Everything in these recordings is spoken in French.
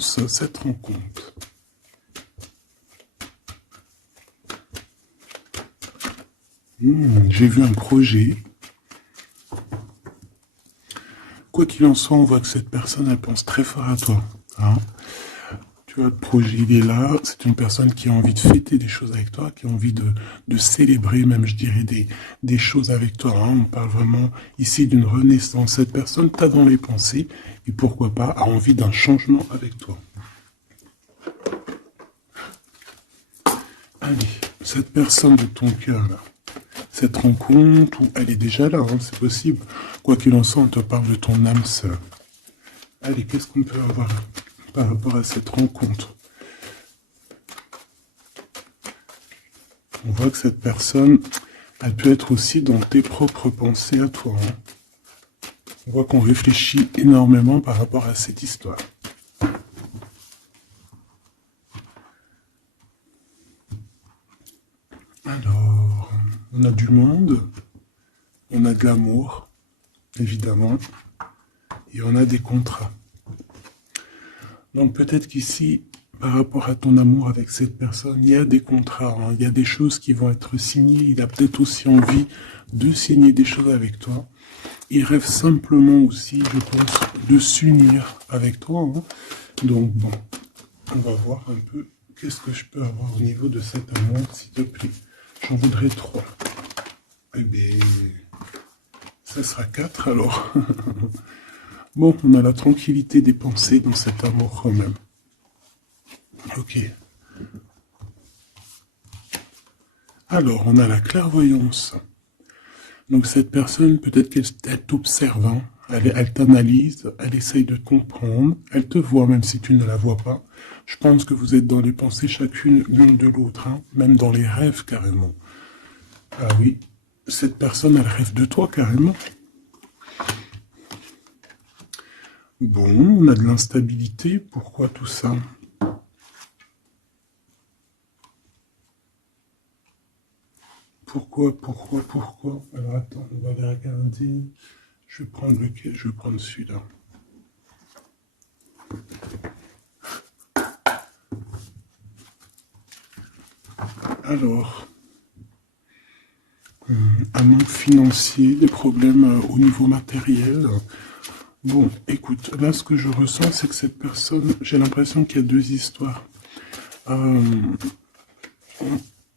annonce cette rencontre? J'ai vu un projet. Quoi qu'il en soit, on voit que cette personne, elle pense très fort à toi. Hein. Tu vois, le projet, il est là. C'est une personne qui a envie de fêter des choses avec toi, qui a envie de célébrer même, je dirais, des choses avec toi. Hein. On parle vraiment ici d'une renaissance. Cette personne t'a dans les pensées et pourquoi pas a envie d'un changement avec toi. Allez, cette personne de ton cœur, là, cette rencontre, où elle est déjà là, hein, c'est possible. Quoi qu'il en soit, on te parle de ton âme sœur. Allez, qu'est-ce qu'on peut avoir par rapport à cette rencontre? On voit que cette personne, elle peut être aussi dans tes propres pensées à toi. Hein. On voit qu'on réfléchit énormément par rapport à cette histoire. Alors, on a du monde, on a de l'amour, évidemment, et on a des contrats. Donc peut-être qu'ici, par rapport à ton amour avec cette personne, il y a des contrats, hein, il y a des choses qui vont être signées, il a peut-être aussi envie de signer des choses avec toi. Il rêve simplement aussi, je pense, de s'unir avec toi. Hein. Donc bon, on va voir un peu qu'est-ce que je peux avoir au niveau de cet amour, s'il te plaît. J'en voudrais 3. Eh bien, ça sera 4 alors. Bon, on a la tranquillité des pensées dans cet amour quand même. Ok. Alors, on a la clairvoyance. Donc cette personne, peut-être qu'elle t'observe, hein. Elle t'analyse, elle essaye de te comprendre, elle te voit même si tu ne la vois pas. Je pense que vous êtes dans les pensées chacune l'une de l'autre, hein, même dans les rêves carrément. Ah oui, cette personne, elle rêve de toi carrément. Bon, on a de l'instabilité, pourquoi tout ça? Pourquoi? Alors attends, on va les regarder. Je vais prendre lequel? Je vais prendre celui-là. Alors, un manque financier, des problèmes au niveau matériel. Bon, écoute, là ce que je ressens, c'est que cette personne, j'ai l'impression qu'il y a 2 histoires.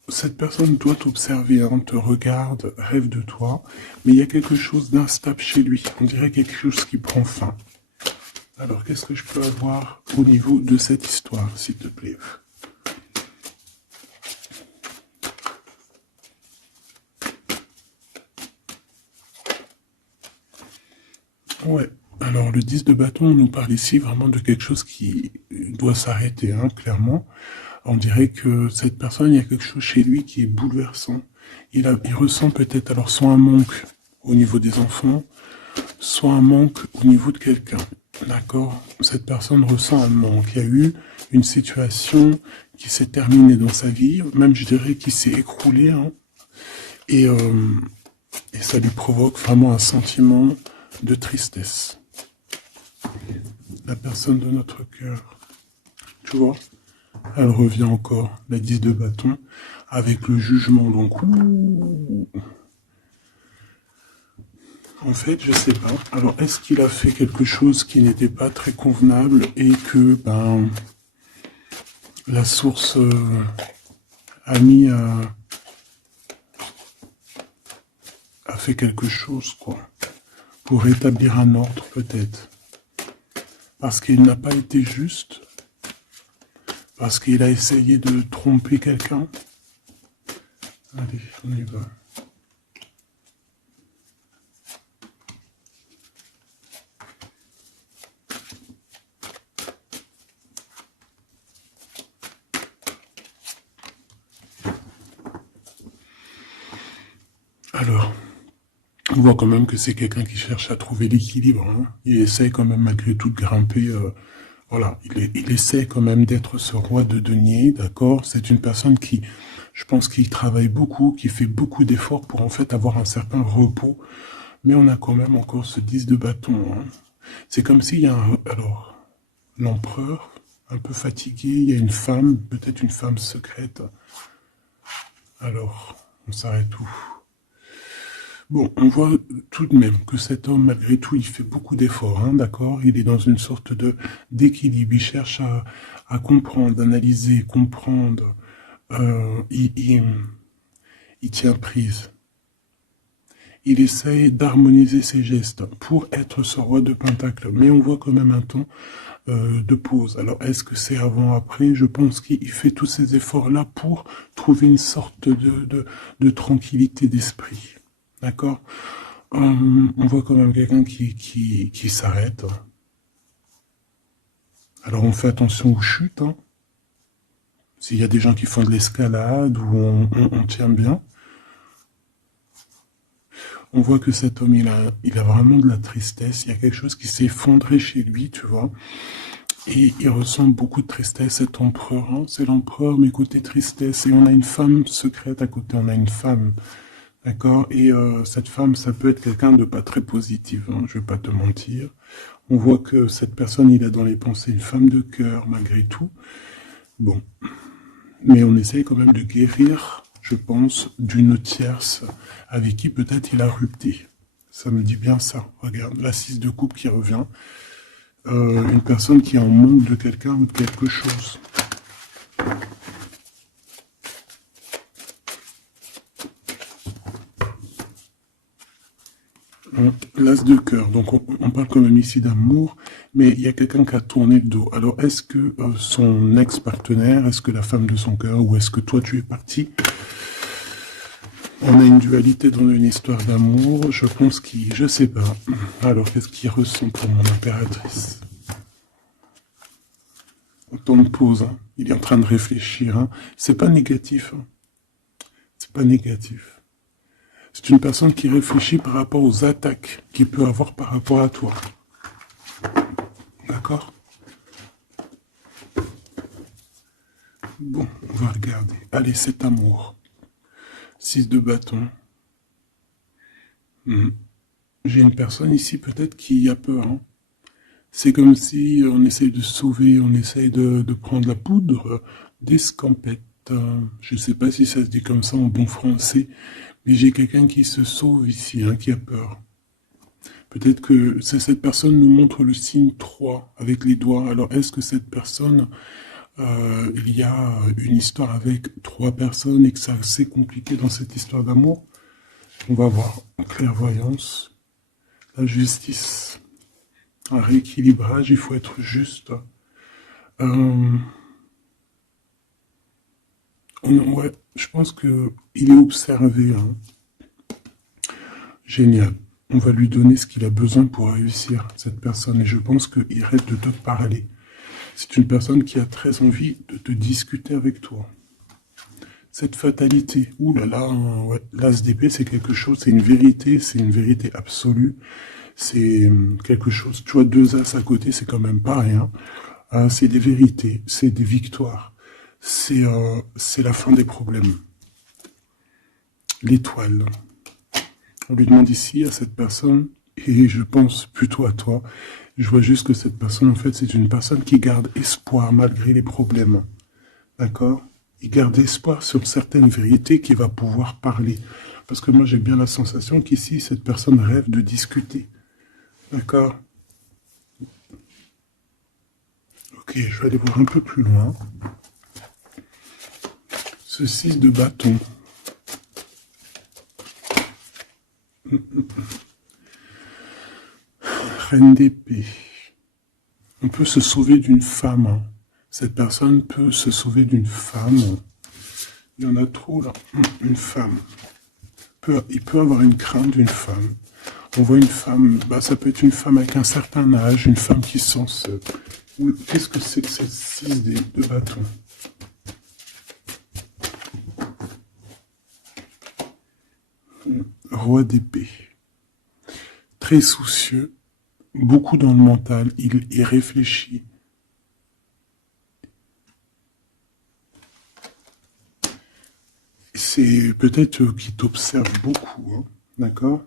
Cette personne doit t'observer, hein, te regarde, rêve de toi, mais il y a quelque chose d'instable chez lui. On dirait quelque chose qui prend fin. Alors, qu'est-ce que je peux avoir au niveau de cette histoire, s'il te plaît? Ouais. Alors, le 10 de bâton nous parle ici vraiment de quelque chose qui doit s'arrêter, hein, clairement. On dirait que cette personne, il y a quelque chose chez lui qui est bouleversant. Il ressent peut-être alors soit un manque au niveau des enfants, soit un manque au niveau de quelqu'un. D'accord? Cette personne ressent un manque. Il y a eu une situation qui s'est terminée dans sa vie, même je dirais qui s'est écroulée, hein, et ça lui provoque vraiment un sentiment de tristesse. La personne de notre cœur, tu vois, elle revient encore, la 10 de bâton, avec le jugement. Donc, en fait, je sais pas. Alors, est-ce qu'il a fait quelque chose qui n'était pas très convenable et que, ben, la source a fait quelque chose, quoi, pour rétablir un ordre, peut-être. Parce qu'il n'a pas été juste, parce qu'il a essayé de tromper quelqu'un. Allez, on y va. Alors, on voit quand même que c'est quelqu'un qui cherche à trouver l'équilibre. Hein. Il essaie quand même malgré tout de grimper. Voilà, il essaie quand même d'être ce roi de denier, d'accord? C'est une personne qui, je pense, qui travaille beaucoup, qui fait beaucoup d'efforts pour en fait avoir un certain repos. Mais on a quand même encore ce 10 de bâton. Hein. C'est comme s'il y a un... Alors, l'empereur, un peu fatigué. Il y a une femme, peut-être une femme secrète. Alors, on s'arrête où? Bon, on voit tout de même que cet homme, malgré tout, il fait beaucoup d'efforts, hein, d'accord? Il est dans une sorte d'équilibre. Il cherche à comprendre, analyser, comprendre. Il tient prise. Il essaye d'harmoniser ses gestes pour être ce roi de Pentacle. Mais on voit quand même un temps de pause. Alors, est-ce que c'est avant, après? Je pense qu'il fait tous ces efforts-là pour trouver une sorte de tranquillité d'esprit. D'accord? On voit quand même quelqu'un qui s'arrête. Alors, on fait attention aux chutes. Hein. S'il y a des gens qui font de l'escalade ou on tient bien. On voit que cet homme, il a vraiment de la tristesse. Il y a quelque chose qui s'est effondré chez lui, tu vois. Et il ressent beaucoup de tristesse, cet empereur. Hein. C'est l'empereur, mais côté tristesse. Et on a une femme secrète à côté. On a une femme. D'accord? Et cette femme, ça peut être quelqu'un de pas très positif, hein, je vais pas te mentir. On voit que cette personne, il a dans les pensées une femme de cœur, malgré tout. Bon. Mais on essaye quand même de guérir, je pense, d'une tierce avec qui peut-être il a rupté. Ça me dit bien ça. Regarde, la 6 de coupe qui revient. Une personne qui est en manque de quelqu'un ou de quelque chose. L'as de cœur, donc on parle quand même ici d'amour, mais il y a quelqu'un qui a tourné le dos. Alors est-ce que son ex-partenaire, est-ce que la femme de son cœur, ou est-ce que toi tu es parti? On a une dualité dans une histoire d'amour, je pense qu'il, je sais pas. Alors qu'est-ce qu'il ressent pour mon impératrice? Autant de pause, hein. Il est en train de réfléchir, hein. C'est pas négatif, hein. C'est pas négatif. C'est une personne qui réfléchit par rapport aux attaques qu'il peut avoir par rapport à toi. D'accord? Bon, on va regarder. Allez, cet amour. 6 de bâton. J'ai une personne ici peut-être qui a peur. Hein. C'est comme si on essaye de sauver, on essaye de prendre la poudre d'escampette. Je ne sais pas si ça se dit comme ça en bon français, mais j'ai quelqu'un qui se sauve ici, hein, qui a peur. Peut-être que cette personne nous montre le signe 3 avec les doigts. Alors, est-ce que cette personne, il y a une histoire avec 3 personnes et que c'est assez compliqué dans cette histoire d'amour? On va voir. Clairvoyance, la justice, un rééquilibrage, il faut être juste. Ouais, je pense qu'il est observé. Hein. Génial. On va lui donner ce qu'il a besoin pour réussir, cette personne. Et je pense qu'il rêve de te parler. C'est une personne qui a très envie de te discuter avec toi. Cette fatalité, ouh là là, ouais, l'as d'épée, c'est quelque chose, c'est une vérité absolue. C'est quelque chose, tu vois, 2 as à côté, c'est quand même pas rien. C'est des vérités, c'est des victoires. C'est la fin des problèmes. L'étoile. On lui demande ici à cette personne, et je pense plutôt à toi, je vois juste que cette personne, en fait, c'est une personne qui garde espoir malgré les problèmes. D'accord? Il garde espoir sur certaines vérités qu'il va pouvoir parler. Parce que moi, j'ai bien la sensation qu'ici, cette personne rêve de discuter. D'accord? Ok, je vais aller voir un peu plus loin. Ce 6 de bâton. Reine d'épée. On peut se sauver d'une femme. Hein. Cette personne peut se sauver d'une femme. Il y en a trop là. Une femme. Il peut avoir une crainte d'une femme. On voit une femme, bah, ça peut être une femme avec un certain âge, une femme qui sent seule. Qu'est-ce que c'est que cette 6 de bâton? Roi d'épée. Très soucieux, beaucoup dans le mental, il réfléchit. C'est peut-être qu'il t'observe beaucoup, hein, d'accord?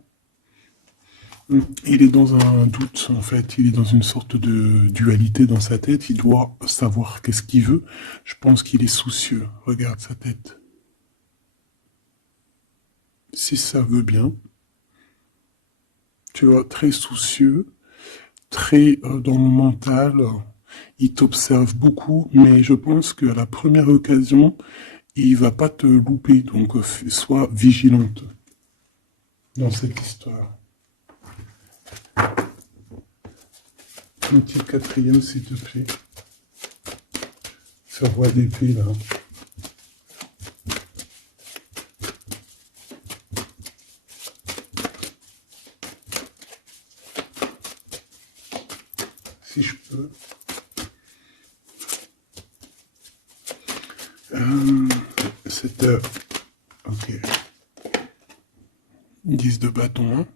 Il est dans un doute, en fait. Il est dans une sorte de dualité dans sa tête. Il doit savoir qu'est-ce qu'il veut. Je pense qu'il est soucieux. Regarde sa tête. Si ça veut bien, tu vois, très soucieux, très dans le mental. Il t'observe beaucoup, mais je pense qu'à la première occasion, il va pas te louper. Donc, sois vigilante dans cette histoire. Un petit quatrième, s'il te plaît. Ce roi d'épée, là. Si je peux. 7 heures. Ok. 10 de bâton. Hein.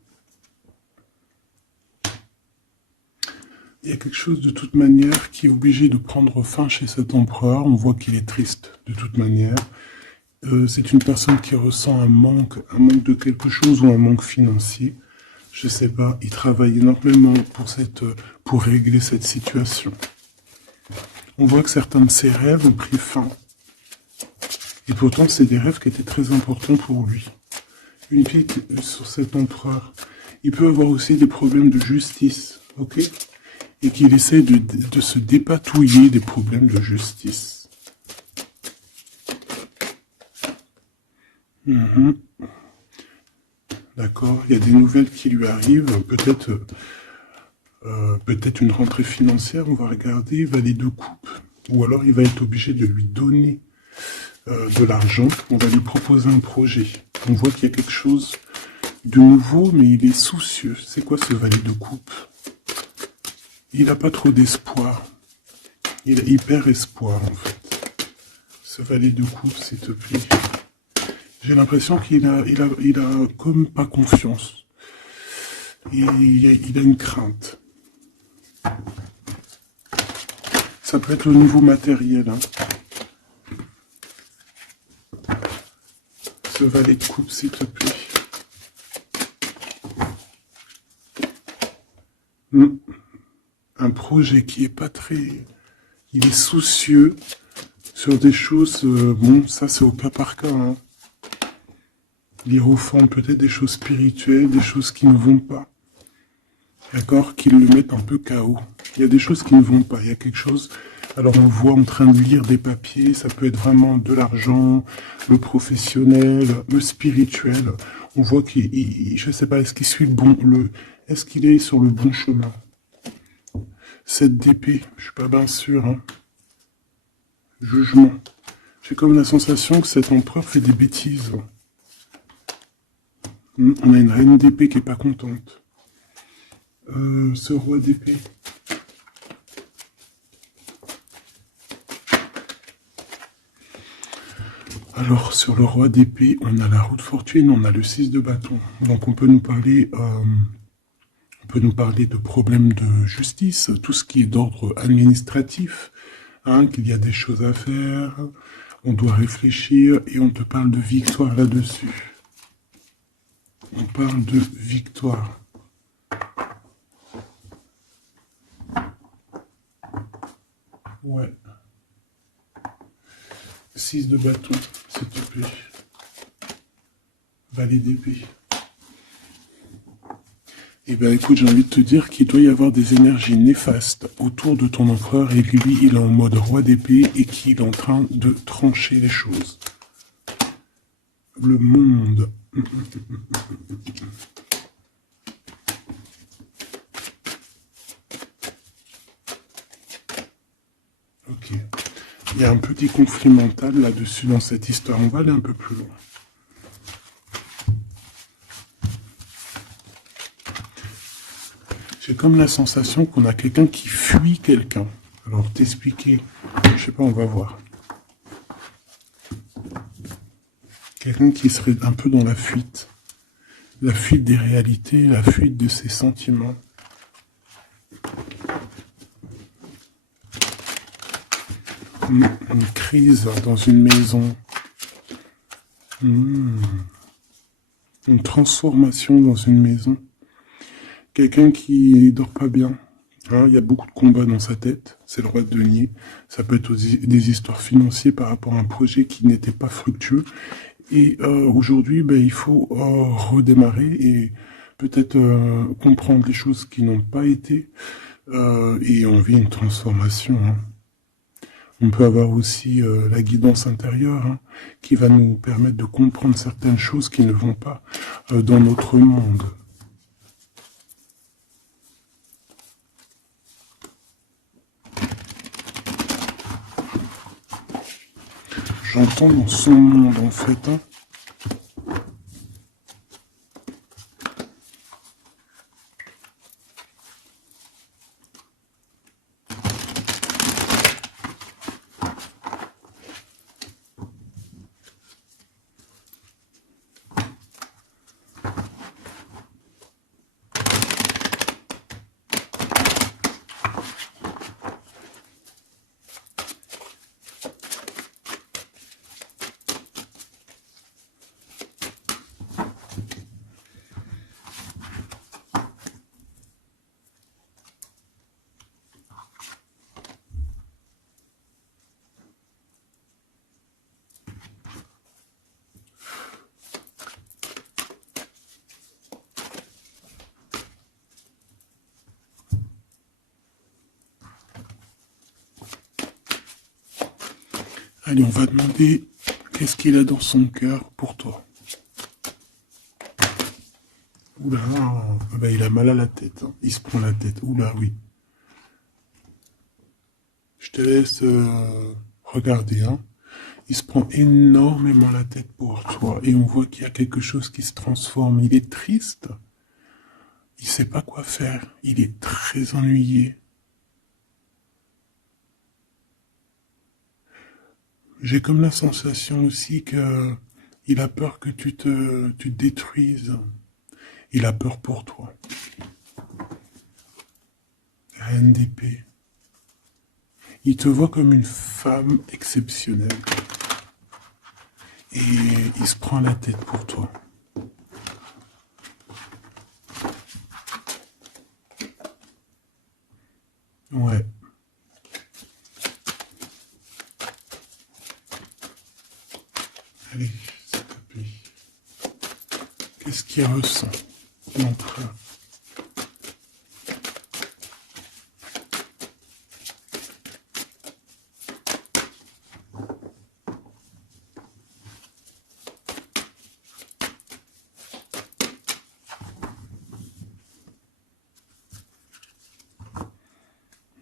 Il y a quelque chose de toute manière qui est obligé de prendre fin chez cet empereur. On voit qu'il est triste de toute manière. C'est une personne qui ressent un manque de quelque chose ou un manque financier. Je sais pas, il travaille énormément pour régler cette situation. On voit que certains de ses rêves ont pris fin. Et pourtant, c'est des rêves qui étaient très importants pour lui. Une pique sur cet empereur. Il peut avoir aussi des problèmes de justice, ok? Et qu'il essaie de se dépatouiller des problèmes de justice. D'accord, il y a des nouvelles qui lui arrivent, peut-être une rentrée financière, on va regarder, valet de coupe. Ou alors il va être obligé de lui donner de l'argent, on va lui proposer un projet. On voit qu'il y a quelque chose de nouveau, mais il est soucieux. C'est quoi ce valet de coupe? Il n'a pas trop d'espoir. Il perd espoir, en fait. Ce valet de coupe, s'il te plaît. J'ai l'impression qu'il a comme pas confiance. Il a une crainte. Ça peut être le nouveau matériel. Hein. Ce valet de coupe, s'il te plaît. Un projet qui est pas très... Il est soucieux sur des choses... bon, ça c'est au cas par cas. Hein. L'hiérophant, peut-être des choses spirituelles, des choses qui ne vont pas. D'accord? Qui le mettent un peu KO. Il y a des choses qui ne vont pas. Il y a quelque chose... Alors on le voit en train de lire des papiers. Ça peut être vraiment de l'argent, le professionnel, le spirituel. On voit qu'il... Je sais pas, est-ce qu'il suit le bon... Est-ce qu'il est sur le bon chemin? Cette d'épée, je suis pas bien sûr. Hein. Jugement. J'ai comme la sensation que cet empereur fait des bêtises. On a une reine d'épée qui est pas contente. Ce roi d'épée. Alors, sur le roi d'épée, on a la roue de fortune, on a le 6 de bâton. Donc, on peut nous parler de problèmes de justice, tout ce qui est d'ordre administratif, hein, qu'il y a des choses à faire, on doit réfléchir, et on te parle de victoire là-dessus. On parle de victoire. Ouais. 6 de bâton, s'il te plaît. Valet d'épée. Eh bien, écoute, j'ai envie de te dire qu'il doit y avoir des énergies néfastes autour de ton empereur et lui, il est en mode roi d'épée et qu'il est en train de trancher les choses. Le monde. Ok. Il y a un petit conflit mental là-dessus dans cette histoire. On va aller un peu plus loin. J'ai comme la sensation qu'on a quelqu'un qui fuit quelqu'un. Alors, t'expliquer, je sais pas, on va voir. Quelqu'un qui serait un peu dans la fuite. La fuite des réalités, la fuite de ses sentiments. Une crise dans une maison. Une transformation dans une maison. Quelqu'un qui dort pas bien. Hein, il y a beaucoup de combats dans sa tête. C'est le roi de denier. Ça peut être aussi des histoires financières par rapport à un projet qui n'était pas fructueux. Et aujourd'hui, ben, il faut redémarrer et peut-être comprendre les choses qui n'ont pas été. Et on vit une transformation. Hein. On peut avoir aussi la guidance intérieure hein, qui va nous permettre de comprendre certaines choses qui ne vont pas dans notre monde. J'entends dans son monde en fait. Hein. Allez, on va demander qu'est-ce qu'il a dans son cœur pour toi. Oula, ah bah, il a mal à la tête. Hein. Il se prend la tête. Oula, oui. Je te laisse regarder. Hein. Il se prend énormément la tête pour toi. Et on voit qu'il y a quelque chose qui se transforme. Il est triste. Il sait pas quoi faire. Il est très ennuyé. J'ai comme la sensation aussi que il a peur que tu te détruises. Il a peur pour toi. Reine d'épée. Il te voit comme une femme exceptionnelle. Et il se prend la tête pour toi. Ouais. Allez, s'il te plaît. Qu'est-ce qu'il ressent entre eux?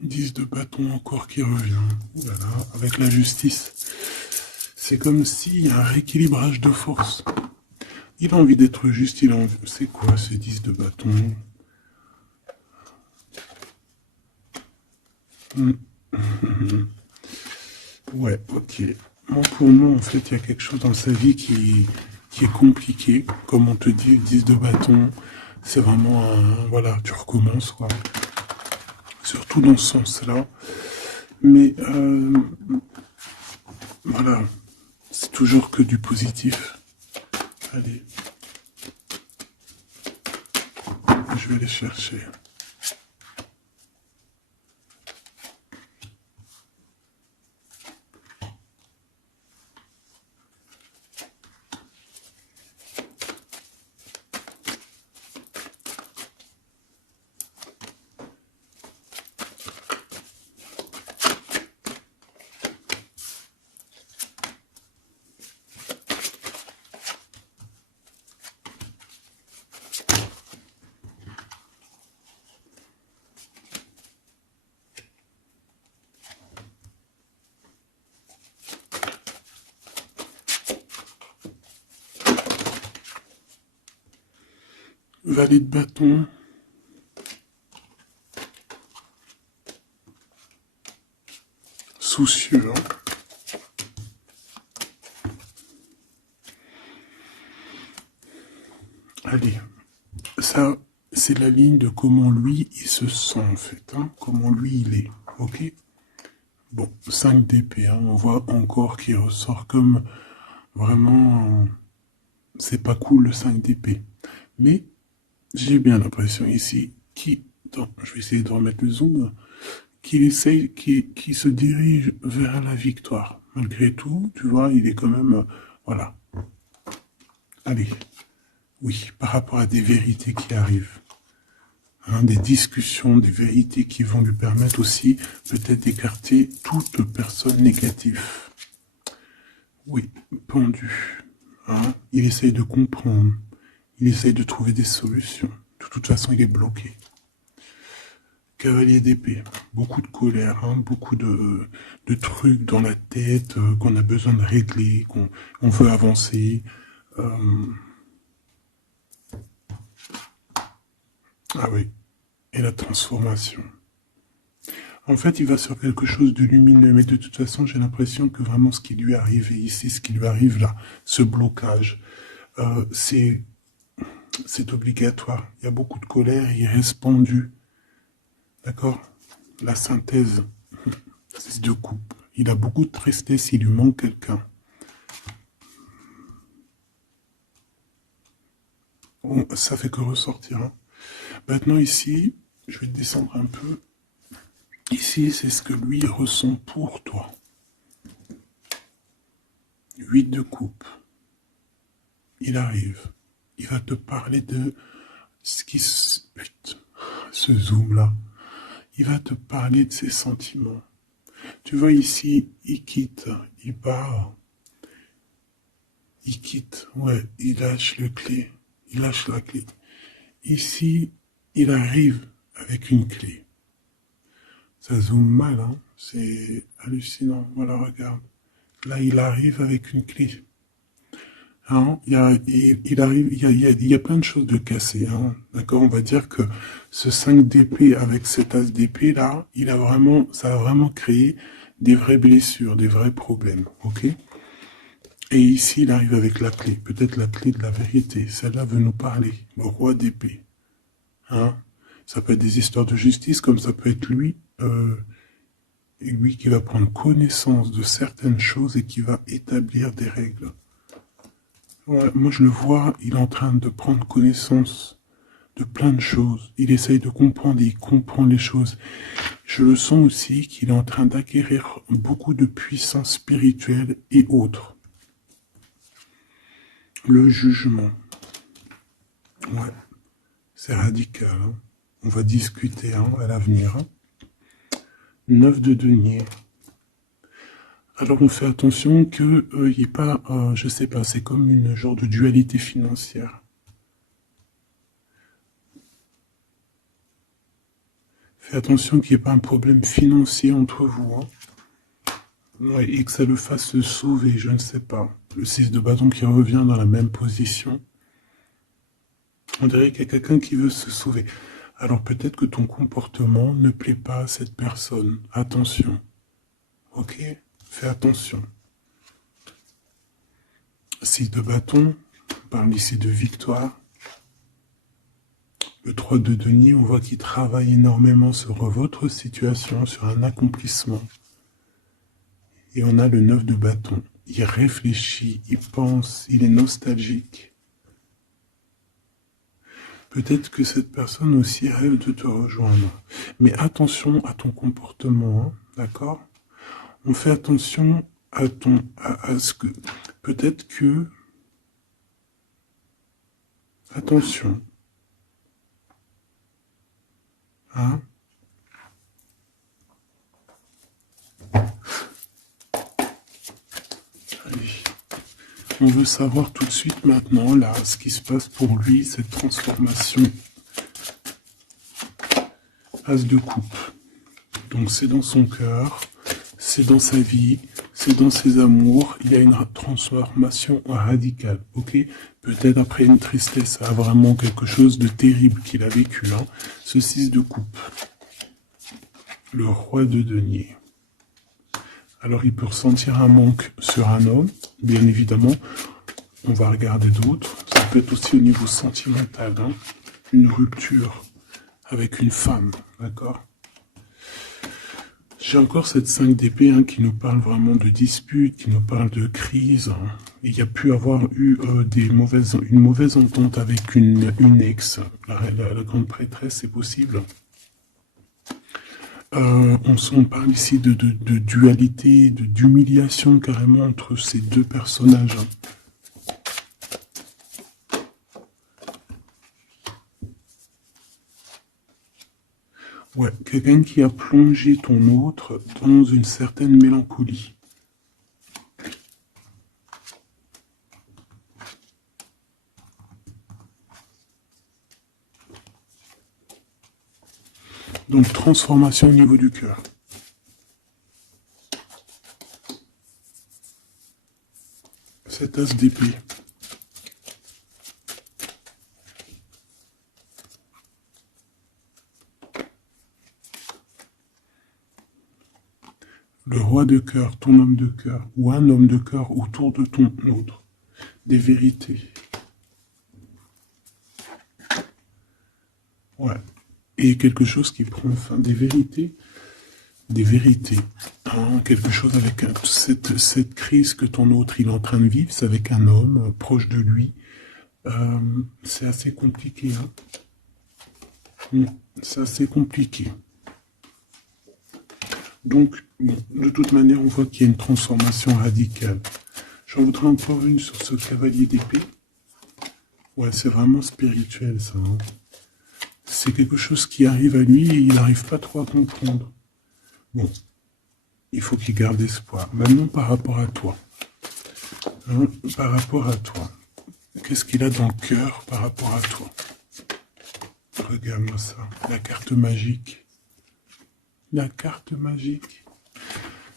Dix de bâton encore qui revient. Ouh là là, avec la justice. C'est comme s'il y a un rééquilibrage de force. Il a envie d'être juste, il a envie... C'est quoi ce 10 de bâton? Ouais, ok. Moi, pour moi, en fait, il y a quelque chose dans sa vie qui est compliqué. Comme on te dit, 10 de bâton, c'est vraiment un... Voilà, tu recommences, quoi. Surtout dans ce sens-là. Mais, voilà, c'est toujours que du positif. Allez. Je vais aller chercher. Valet de bâton. Soucieux. Hein. Allez. Ça, c'est la ligne de comment lui, il se sent, en fait. Hein, comment lui, il est. Ok? Bon, 5 d'épée. Hein, on voit encore qu'il ressort comme vraiment... c'est pas cool, le 5 d'épée. Mais j'ai bien l'impression ici je vais essayer de remettre le zoom, qui se dirige vers la victoire. Malgré tout, tu vois, il est quand même, voilà. Allez, oui, par rapport à des vérités qui arrivent. Hein, des discussions, des vérités qui vont lui permettre aussi peut-être d'écarter toute personne négative. Oui, pendu. Hein, il essaye de comprendre. Il essaye de trouver des solutions. De toute façon, il est bloqué. Cavalier d'épée. Beaucoup de colère, hein, beaucoup de trucs dans la tête qu'on a besoin de régler, qu'on veut avancer. Ah oui. Et la transformation. En fait, il va sur quelque chose de lumineux, mais de toute façon, j'ai l'impression que vraiment ce qui lui arrive ici, ce qui lui arrive là, ce blocage, c'est obligatoire. Il y a beaucoup de colère, il reste pendu. D'accord? La synthèse, c'est de coupe. Il a beaucoup de tristesse, il lui manque quelqu'un. Ça fait que ressortir. Hein. Maintenant ici, je vais descendre un peu. Ici, c'est ce que lui ressent pour toi. 8 de coupe. Il arrive. Il va te parler de ce qui se... Ce zoom-là. Il va te parler de ses sentiments. Tu vois ici, il quitte, il part. Il quitte, ouais, il lâche le clé. Il lâche la clé. Ici, il arrive avec une clé. Ça zoome mal, hein. C'est hallucinant. Voilà, regarde. Là, il arrive avec une clé. Hein, il y a plein de choses de cassées. Hein. D'accord, on va dire que ce 5 d'épée avec cet as d'épée là, ça a vraiment créé des vraies blessures, des vrais problèmes. Ok. Et ici, il arrive avec la clé, peut-être la clé de la vérité. Celle-là veut nous parler. Le roi d'épée. Hein, ça peut être des histoires de justice, comme ça peut être lui qui va prendre connaissance de certaines choses et qui va établir des règles. Ouais, moi, je le vois, il est en train de prendre connaissance de plein de choses. Il essaye de comprendre et il comprend les choses. Je le sens aussi qu'il est en train d'acquérir beaucoup de puissance spirituelle et autres. Le jugement. Ouais, c'est radical. Hein. On va discuter hein, à l'avenir. Hein. 9 de denier. Alors on fait attention qu'il n'y ait pas, je sais pas, c'est comme une genre de dualité financière. Fais attention qu'il n'y ait pas un problème financier entre vous. Hein. Ouais, et que ça le fasse se sauver, je ne sais pas. Le 6 de bâton qui revient dans la même position. On dirait qu'il y a quelqu'un qui veut se sauver. Alors peut-être que ton comportement ne plaît pas à cette personne. Attention. Ok ? Fais attention. 6 de bâton, on parle ici de victoire. Le 3 de denier, on voit qu'il travaille énormément sur votre situation, sur un accomplissement. Et on a le 9 de bâton. Il réfléchit, il pense, il est nostalgique. Peut-être que cette personne aussi rêve de te rejoindre. Mais attention à ton comportement, hein, d'accord ? On fait attention à ce que... Peut-être que... Attention. Hein? Allez. On veut savoir tout de suite maintenant, là, ce qui se passe pour lui, cette transformation. As de coupe. Donc c'est dans son cœur, c'est dans sa vie, c'est dans ses amours, il y a une transformation radicale, ok? Peut-être après une tristesse, ça a vraiment quelque chose de terrible qu'il a vécu, hein. Ce 6 de coupe. Le roi de denier. Alors il peut ressentir un manque sur un homme, bien évidemment, on va regarder d'autres. Ça peut être aussi au niveau sentimental, hein, une rupture avec une femme, d'accord? J'ai encore cette 5 d'épée hein, qui nous parle vraiment de dispute, qui nous parle de crise, hein, Il y a pu avoir eu une mauvaise entente avec une ex, la grande prêtresse, c'est possible. On parle ici de dualité, d'humiliation carrément entre ces deux personnages. Ouais, quelqu'un qui a plongé ton autre dans une certaine mélancolie. Donc, transformation au niveau du cœur. Cet as d'épée. Le roi de cœur, ton homme de cœur, ou un homme de cœur autour de ton autre. Des vérités. Ouais. Et quelque chose qui prend fin. Des vérités. Des vérités. Hein, quelque chose avec cette crise que ton autre il est en train de vivre, c'est avec un homme proche de lui. C'est assez compliqué. Hein. C'est assez compliqué. Donc, bon, de toute manière, on voit qu'il y a une transformation radicale. J'en voudrais encore une sur ce cavalier d'épée. Ouais, c'est vraiment spirituel, ça. Hein. C'est quelque chose qui arrive à lui et il n'arrive pas trop à comprendre. Bon, il faut qu'il garde espoir. Maintenant, par rapport à toi. Hein, par rapport à toi. Qu'est-ce qu'il a dans le cœur par rapport à toi? Regarde-moi ça. La carte magique. La carte magique.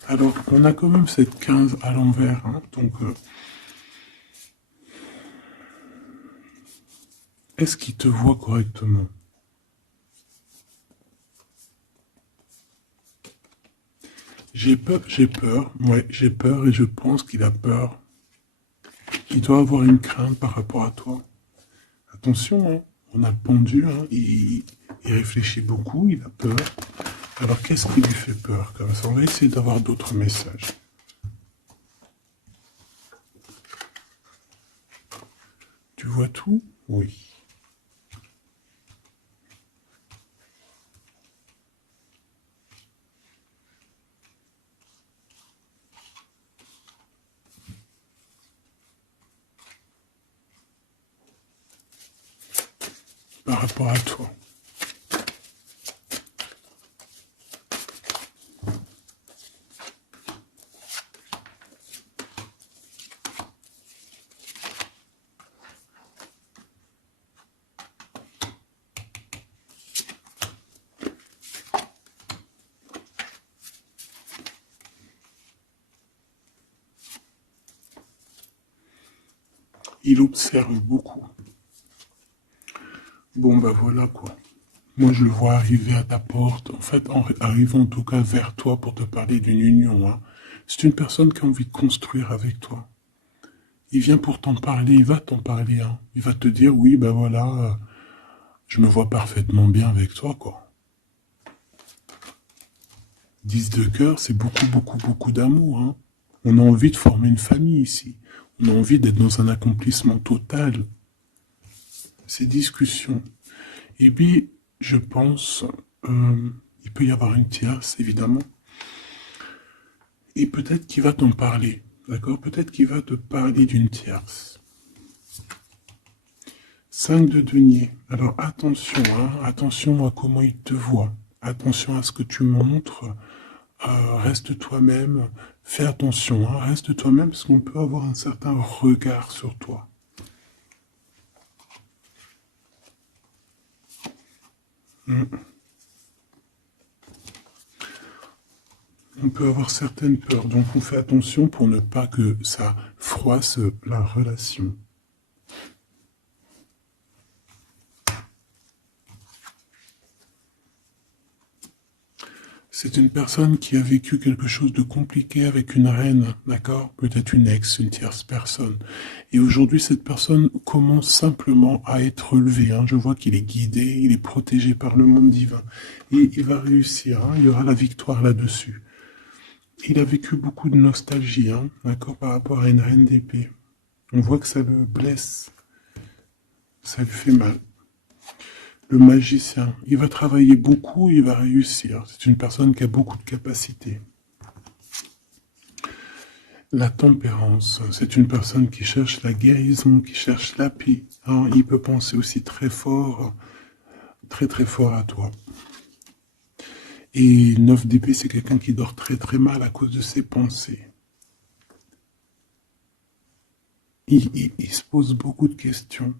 Alors, on a quand même cette 15 à l'envers. Hein, donc, est-ce qu'il te voit correctement? J'ai peur, ouais, j'ai peur et je pense qu'il a peur. Il doit avoir une crainte par rapport à toi. Attention, hein, on a le pendu, hein, il réfléchit beaucoup, il a peur. Alors qu'est-ce qui lui fait peur comme ça? On va essayer d'avoir d'autres messages. Tu vois tout? Oui. Par rapport à toi. Il observe beaucoup. Bon, bah voilà quoi. Moi, je le vois arriver à ta porte. En fait, arrivant en tout cas vers toi pour te parler d'une union. Hein. C'est une personne qui a envie de construire avec toi. Il vient pour t'en parler, il va t'en parler. Hein. Il va te dire, oui, ben voilà, je me vois parfaitement bien avec toi, quoi. 10 de cœur, c'est beaucoup, beaucoup, beaucoup d'amour. Hein. On a envie de former une famille ici. On a envie d'être dans un accomplissement total. Ces discussions. Et puis, je pense, il peut y avoir une tierce, évidemment. Et peut-être qu'il va t'en parler. D'accord? Peut-être qu'il va te parler d'une tierce. 5 de denier. Alors attention, hein, attention à comment il te voit. Attention à ce que tu montres. Reste toi-même. Fais attention, hein, reste toi-même parce qu'on peut avoir un certain regard sur toi. On peut avoir certaines peurs, donc on fait attention pour ne pas que ça froisse la relation. C'est une personne qui a vécu quelque chose de compliqué avec une reine, d'accord? Peut-être une ex, une tierce personne. Et aujourd'hui, cette personne commence simplement à être relevée. Hein. Je vois qu'il est guidé, il est protégé par le monde divin. Et il va réussir, hein. Il y aura la victoire là-dessus. Il a vécu beaucoup de nostalgie, hein, d'accord, par rapport à une reine d'épée. On voit que ça le blesse. Ça lui fait mal. Le magicien, il va travailler beaucoup, il va réussir. C'est une personne qui a beaucoup de capacités. La tempérance, c'est une personne qui cherche la guérison, qui cherche la paix. Alors, il peut penser aussi très fort, très très fort à toi. Et 9 d'épée, c'est quelqu'un qui dort très très mal à cause de ses pensées. Il se pose beaucoup de questions.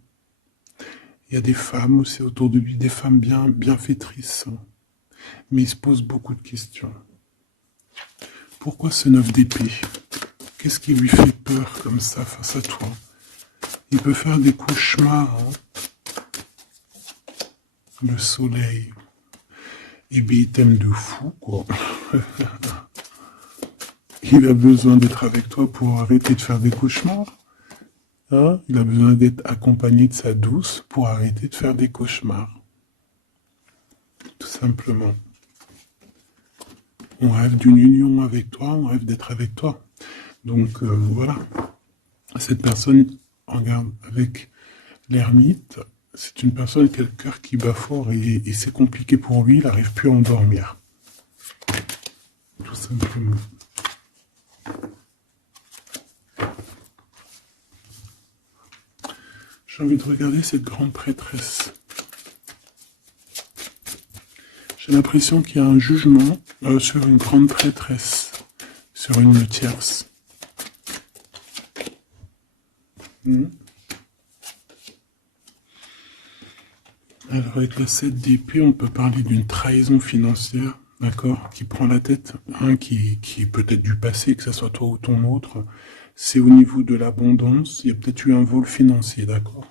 Il y a des femmes aussi autour de lui, des femmes bienfaitrices. Mais il se pose beaucoup de questions. Pourquoi ce 9 d'épée? Qu'est-ce qui lui fait peur comme ça face à toi? Il peut faire des cauchemars. Le soleil. Eh bien, il t'aime de fou, quoi. Il a besoin d'être avec toi pour arrêter de faire des cauchemars. Hein? Il a besoin d'être accompagné de sa douce pour arrêter de faire des cauchemars. Tout simplement. On rêve d'une union avec toi, on rêve d'être avec toi. Donc voilà. Cette personne, regarde, avec l'ermite, c'est une personne qui a le cœur qui bat fort et c'est compliqué pour lui, il n'arrive plus à endormir. Tout simplement. J'ai envie de regarder cette grande prêtresse. J'ai l'impression qu'il y a un jugement sur une grande prêtresse, sur une tierce. Alors avec la 7 d'épée, on peut parler d'une trahison financière, d'accord, qui prend la tête, hein, qui est peut-être du passé, que ce soit toi ou ton autre. C'est au niveau de l'abondance, il y a peut-être eu un vol financier, d'accord.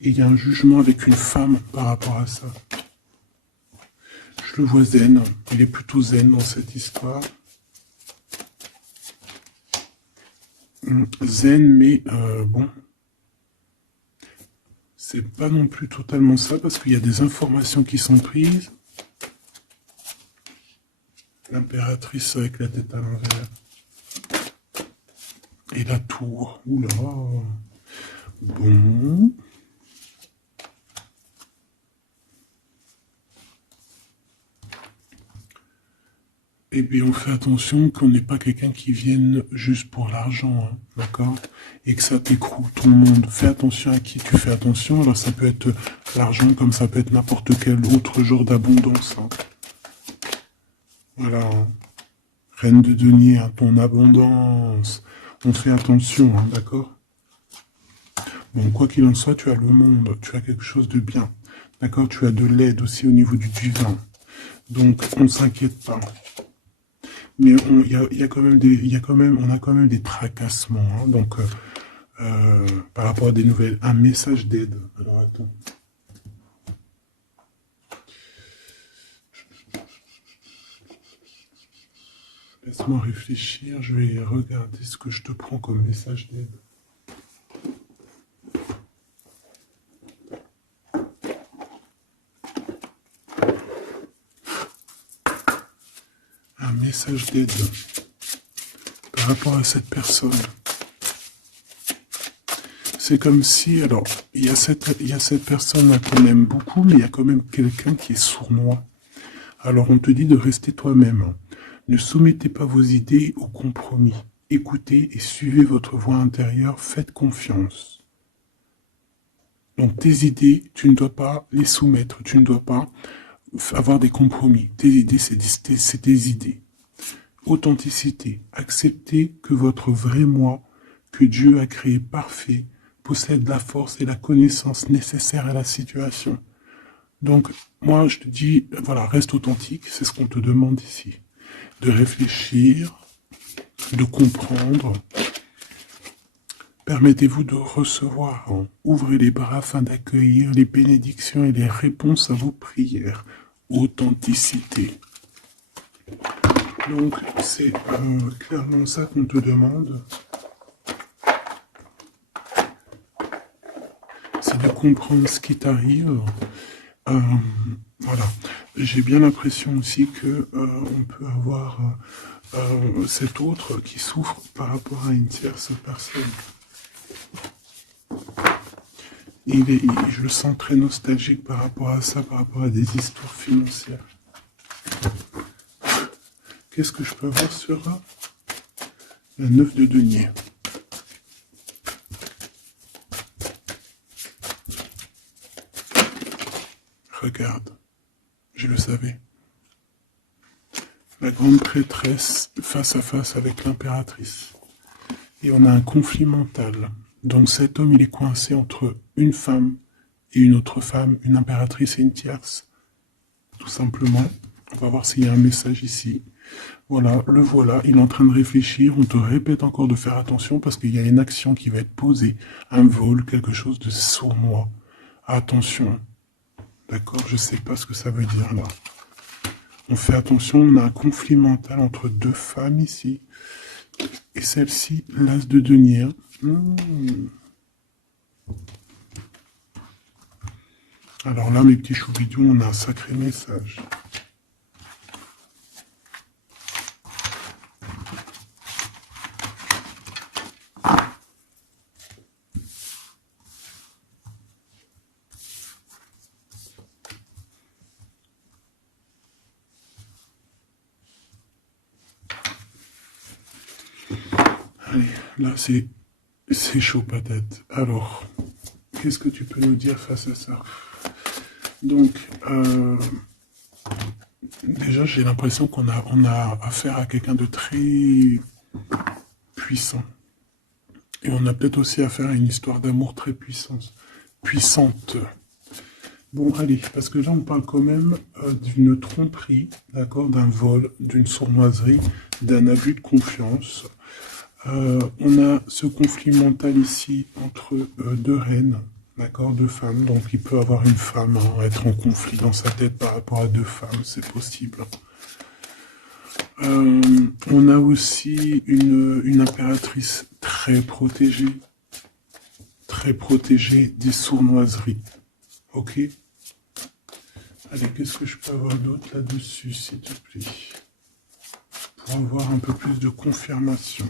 Et il y a un jugement avec une femme par rapport à ça. Je le vois zen, il est plutôt zen dans cette histoire. Zen, mais bon, c'est pas non plus totalement ça, parce qu'il y a des informations qui sont prises. L'impératrice avec la tête à l'envers. Et la tour, oula. Bon. Et bien on fait attention qu'on n'ait pas quelqu'un qui vienne juste pour l'argent, hein, d'accord? Et que ça t'écroule tout le monde. Fais attention à qui tu fais attention. Alors ça peut être l'argent comme ça peut être n'importe quel autre genre d'abondance. Hein. Voilà. Hein. Reine de denier, hein, ton abondance. On fait attention, hein, d'accord? Bon, quoi qu'il en soit, tu as le monde. Tu as quelque chose de bien. D'accord? Tu as de l'aide aussi au niveau du divin. Donc on ne s'inquiète pas. Mais on a quand même des tracassements. Hein, donc, par rapport à des nouvelles, un message d'aide. Alors, attends. Laisse-moi réfléchir. Je vais regarder ce que je te prends comme message d'aide. Un message d'aide par rapport à cette personne. C'est comme si, alors, il y a cette personne-là qu'on aime beaucoup, mais il y a quand même quelqu'un qui est sournois. Alors, on te dit de rester toi-même. Ne soumettez pas vos idées au compromis. Écoutez et suivez votre voix intérieure, faites confiance. Donc, tes idées, tu ne dois pas les soumettre, tu ne dois pas avoir des compromis. Tes idées, c'est tes idées. Authenticité. Acceptez que votre vrai moi, que Dieu a créé parfait, possède la force et la connaissance nécessaires à la situation. Donc, moi, je te dis, voilà, reste authentique, c'est ce qu'on te demande ici. De réfléchir, de comprendre. Permettez-vous de recevoir. Hein. Ouvrez les bras afin d'accueillir les bénédictions et les réponses à vos prières. Authenticité. Donc, c'est clairement ça qu'on te demande. C'est de comprendre ce qui t'arrive. Voilà. J'ai bien l'impression aussi que on peut avoir cet autre qui souffre par rapport à une tierce personne. je le sens très nostalgique par rapport à ça, par rapport à des histoires financières. Qu'est-ce que je peux avoir sur la 9 de denier? Regarde, je le savais. La grande prêtresse face à face avec l'impératrice. Et on a un conflit mental. Donc cet homme, il est coincé entre une femme et une autre femme, une impératrice et une tierce. Tout simplement. On va voir s'il y a un message ici. Voilà, le voilà, il est en train de réfléchir. On te répète encore de faire attention parce qu'il y a une action qui va être posée. Un vol, quelque chose de sournois. Attention. D'accord, je sais pas ce que ça veut dire là. On fait attention, on a un conflit mental entre deux femmes ici. Et celle-ci, l'as de denier. Alors là, mes petits choubidous, on a un sacré message. Allez, là, c'est chaud patate. Alors, qu'est-ce que tu peux nous dire face à ça? Donc, déjà, j'ai l'impression qu'on a affaire à quelqu'un de très puissant. Et on a peut-être aussi affaire à une histoire d'amour très puissante. Bon, allez, parce que là, on parle quand même d'une tromperie, d'accord, d'un vol, d'une sournoiserie, d'un abus de confiance. On a ce conflit mental ici entre deux reines, d'accord, deux femmes. Donc, il peut avoir une femme être en conflit dans sa tête par rapport à deux femmes, c'est possible. On a aussi une impératrice très protégée des sournoiseries. Ok? Allez, qu'est-ce que je peux avoir d'autre là-dessus, s'il te plaît? Pour avoir un peu plus de confirmation.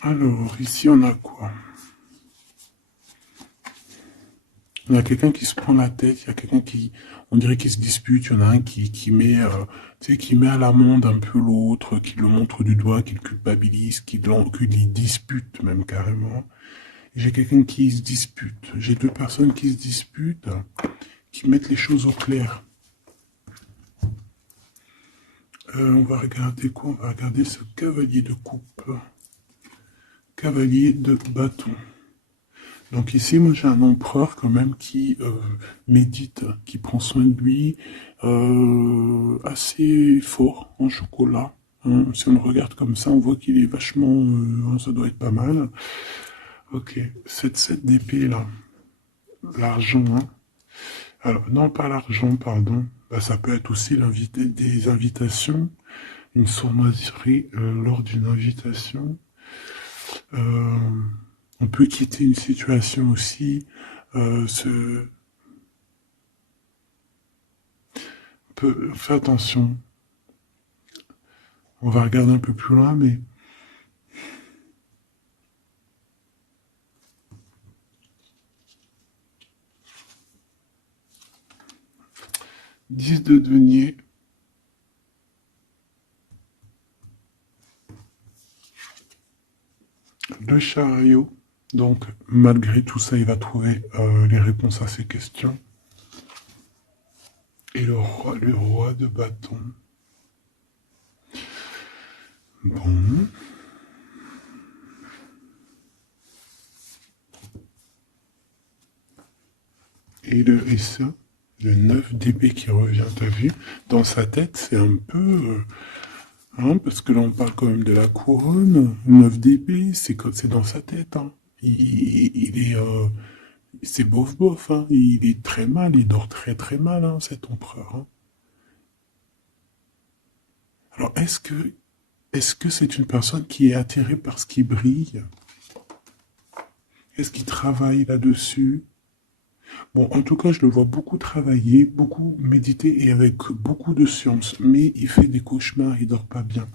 Alors, ici, on a quoi? Il y a quelqu'un qui se prend la tête, il y a quelqu'un qui, on dirait qu'il se dispute, il y en a un qui met, qui met à l'amende un peu l'autre, qui le montre du doigt, qui le culpabilise, qui le dispute même carrément. J'ai quelqu'un qui se dispute, j'ai deux personnes qui se disputent, qui mettent les choses au clair. On va regarder quoi? On va regarder ce cavalier de coupe. Cavalier de bâton. Donc ici, moi j'ai un empereur quand même qui médite, qui prend soin de lui, assez fort en chocolat. Hein. Si on le regarde comme ça, on voit qu'il est vachement... ça doit être pas mal. Ok, cette 7 d'épée là, l'argent. Hein. Alors, non pas l'argent, pardon. Bah, ça peut être aussi des invitations, une sournoiserie lors d'une invitation. On peut quitter une situation aussi, faire attention. On va regarder un peu plus loin, mais « 10 de denier ». Le chariot. Donc, malgré tout ça, il va trouver les réponses à ses questions. Et le roi de bâton. Bon. Et ça, le 9 d'épée qui revient, t'as vu? Dans sa tête, c'est un peu... hein, parce que là, on parle quand même de la couronne. 9 d'épée, c'est dans sa tête. Hein. Il est... c'est bof, hein. Il est très mal, il dort très mal, hein, cet empereur. Hein. Alors, est-ce que c'est une personne qui est attirée par ce qui brille? Est-ce qu'il travaille là-dessus? Bon, en tout cas, je le vois beaucoup travailler, beaucoup méditer et avec beaucoup de science. Mais il fait des cauchemars, il dort pas bien.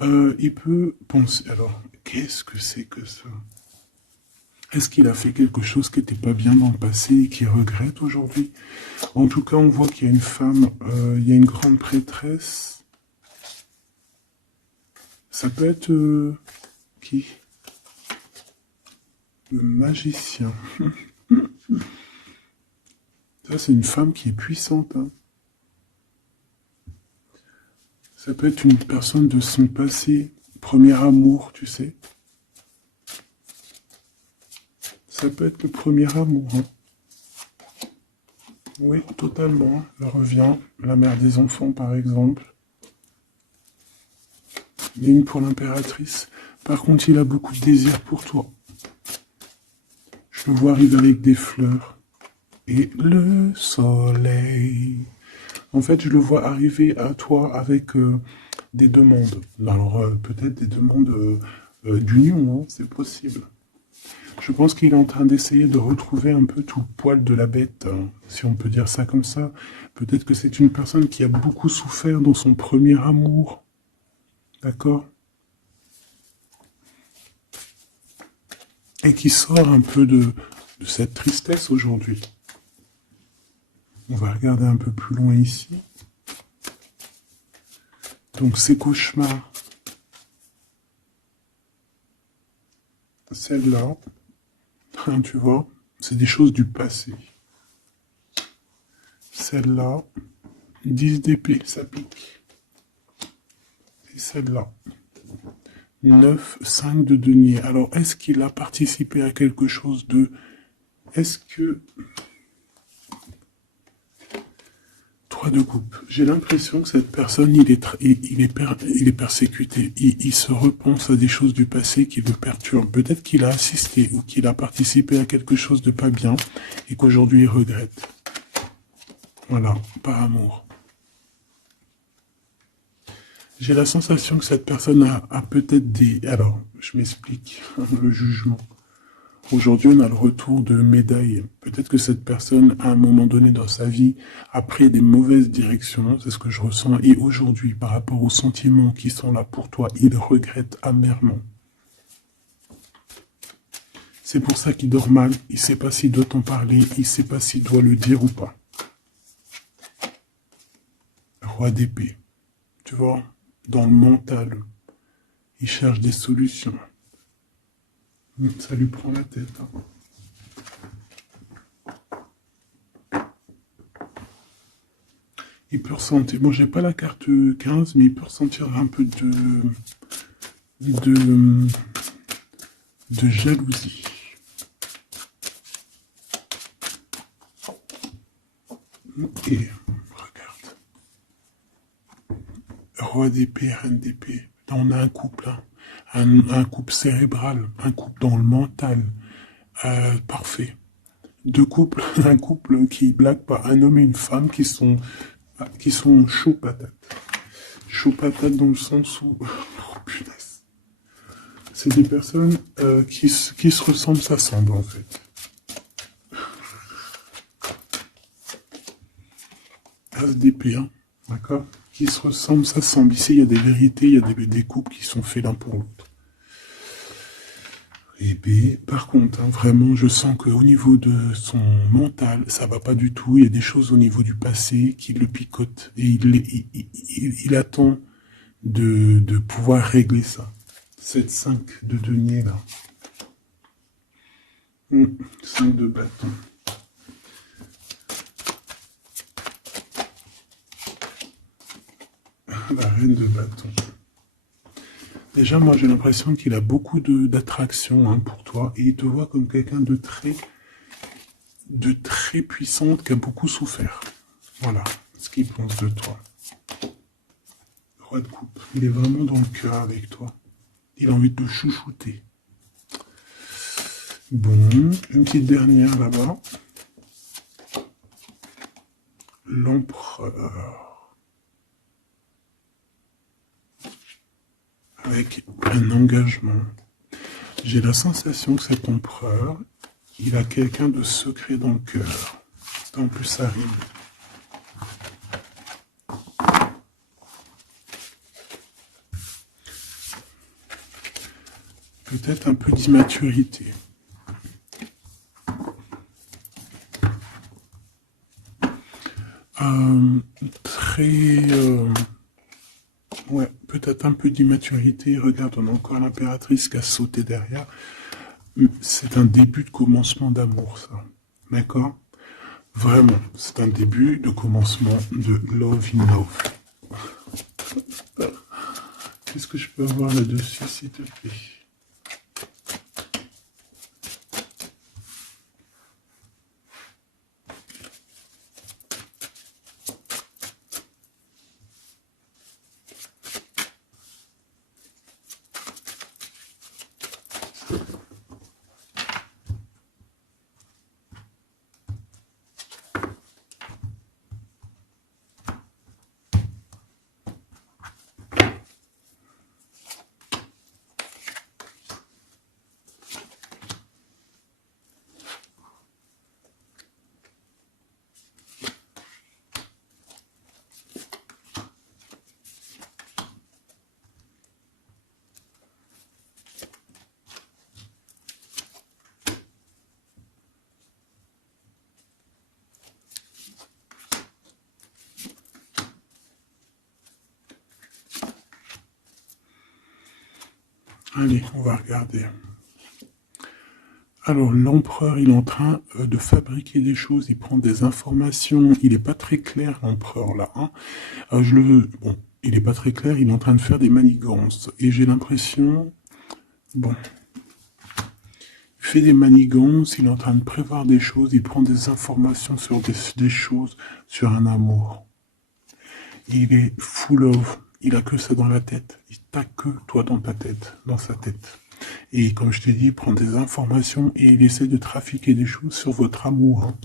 Il peut penser... Alors, qu'est-ce que c'est que ça? Est-ce qu'il a fait quelque chose qui n'était pas bien dans le passé et qu'il regrette aujourd'hui? En tout cas, on voit qu'il y a une femme, il y a une grande prêtresse. Ça peut être qui? Le magicien. Ça, c'est une femme qui est puissante, hein. Ça peut être une personne de son passé, premier amour, tu sais. Ça peut être le premier amour, hein. Oui, totalement. Elle revient. La mère des enfants, par exemple. Il y a une pour l'impératrice. Par contre, il a beaucoup de désir pour toi. Je le vois arriver avec des fleurs. Et le soleil. En fait, je le vois arriver à toi avec des demandes. Alors, peut-être des demandes d'union, hein, c'est possible. Je pense qu'il est en train d'essayer de retrouver un peu tout le poil de la bête, hein, si on peut dire ça comme ça. Peut-être que c'est une personne qui a beaucoup souffert dans son premier amour. D'accord? Et qui sort un peu de cette tristesse aujourd'hui. On va regarder un peu plus loin ici. Donc ces cauchemars, celle-là, hein, tu vois, c'est des choses du passé. Celle-là, 10 d'épée, ça pique. Et celle-là, 9, 5 de denier. Alors, est-ce qu'il a participé à quelque chose de... Est-ce que... 3 de coupe. J'ai l'impression que cette personne, il est persécuté. Il se repense à des choses du passé qui le perturbent. Peut-être qu'il a assisté ou qu'il a participé à quelque chose de pas bien et qu'aujourd'hui il regrette. Voilà, par amour. J'ai la sensation que cette personne a peut-être des... Alors, je m'explique, le jugement. Aujourd'hui, on a le retour de médaille. Peut-être que cette personne, à un moment donné dans sa vie, a pris des mauvaises directions, c'est ce que je ressens, et aujourd'hui, par rapport aux sentiments qui sont là pour toi, il regrette amèrement. C'est pour ça qu'il dort mal, il ne sait pas s'il doit t'en parler, il ne sait pas s'il doit le dire ou pas. Roi d'épée, tu vois, dans le mental, il cherche des solutions. Ça lui prend la tête, hein. Il peut ressentir, bon j'ai pas la carte 15, mais il peut ressentir un peu de, de jalousie. Et regarde. Roi d'épée, reine d'épée. On a un couple, hein. Un couple cérébral, un couple dans le mental. Parfait. Deux couples, un couple qui blague pas, un homme et une femme qui sont chauds patates. Chauds patates dans le sens où... Oh punaise. C'est des personnes qui se ressemblent, s'assemblent en fait. As d'épée, hein, d'accord? Qui se ressemblent, s'assemblent. Ici, il y a des vérités, il y a des couples qui sont faits l'un pour l'autre. Et puis, par contre, hein, vraiment, je sens qu'au niveau de son mental, ça va pas du tout. Il y a des choses au niveau du passé qui le picotent. Et il attend de pouvoir régler ça. Cette 5 de denier, là. 5 de bâton. La reine de bâton. Déjà, moi, j'ai l'impression qu'il a beaucoup d'attraction, hein, pour toi. Et il te voit comme quelqu'un de très puissante qui a beaucoup souffert. Voilà ce qu'il pense de toi. Roi de coupe. Il est vraiment dans le cœur avec toi. Il a envie de te chouchouter. Bon, une petite dernière là-bas. L'empereur. Avec un engagement. J'ai la sensation que cet empereur, il a quelqu'un de secret dans le cœur. En plus, ça rime. Peut-être un peu d'immaturité. Ouais, peut-être un peu d'immaturité. Regarde, on a encore l'impératrice qui a sauté derrière. C'est un début de commencement d'amour, ça. D'accord? Vraiment, c'est un début de commencement de love in love. Qu'est-ce que je peux avoir là-dessus, s'il te plaît? Allez, on va regarder. Alors, l'empereur, il est en train de fabriquer des choses, il prend des informations, il n'est pas très clair, l'empereur, là. Hein. Bon, il n'est pas très clair, il est en train de faire des manigances. Et j'ai l'impression... Bon... Il fait des manigances, il est en train de prévoir des choses, il prend des informations sur des choses, sur un amour. Il est full of... Il a que ça dans la tête. Il t'a que toi dans ta tête, dans sa tête. Et comme je t'ai dit, il prend des informations et il essaie de trafiquer des choses sur votre amour. Hein.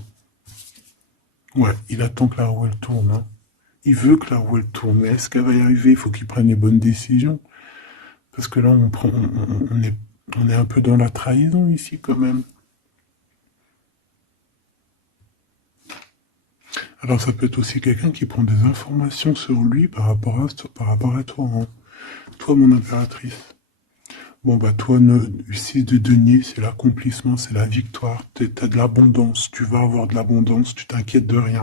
Ouais, il attend que la roue elle tourne. Hein. Il veut que la roue elle tourne. Mais est-ce qu'elle va y arriver? Il faut qu'il prenne les bonnes décisions. Parce que là, on est un peu dans la trahison ici quand même. Alors ça peut être aussi quelqu'un qui prend des informations sur lui par rapport à toi. Hein. Toi, mon impératrice. Bon, bah toi, 6 de denier, c'est l'accomplissement, c'est la victoire. T'as de l'abondance, tu vas avoir de l'abondance, tu t'inquiètes de rien.